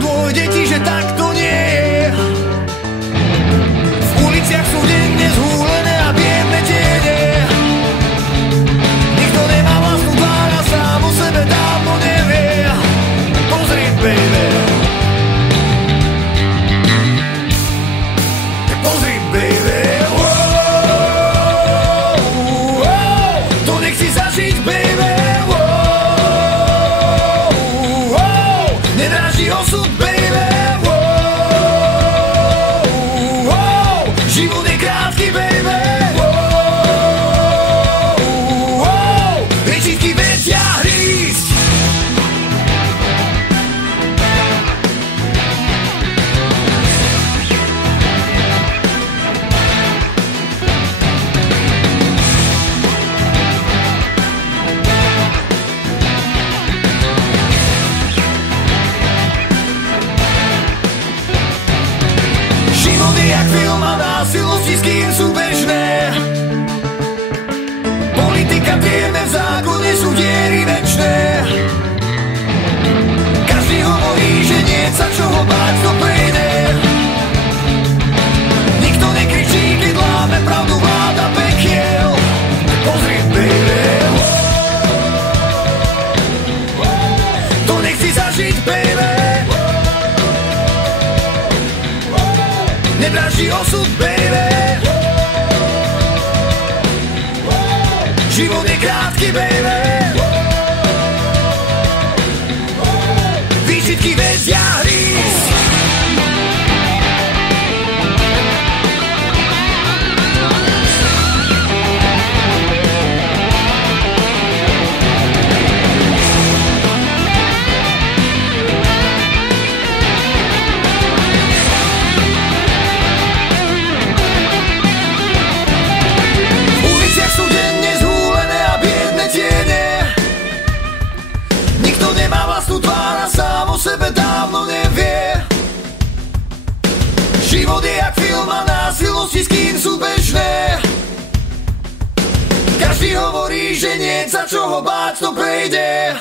dôjde ti, že tak to nie je. V uliciach sú denne zhúlené a biedne tiene. Nikto nemá vlastnú tvár a sám o sebe dávno nevie. Pozri, baby. Pozri, baby. To nechci zažiť, baby. Nedráždi osud, baby. Život je krátky, baby. Výčitky vedia hrísť. Život je jak film a násilnosti s kým sú bežné. Politika trieme, v zákone sú diery večné. Každý hovorí, že nie sa čoho báť, to prejde. Nikto nekričí, keď láme pravdu vláda pekiel. Pozri, baby. To nechci zažiť, baby. Nedráždi osud, baby. Život je krátky, baby. Výčitky vedia hrísť. Nikto nemá vlastnú tvár a sám o sebe dávno nevie. Život je jak film a násilnosti s kým sú bežné. Každý hovorí, že nie sa čoho báť, to prejde.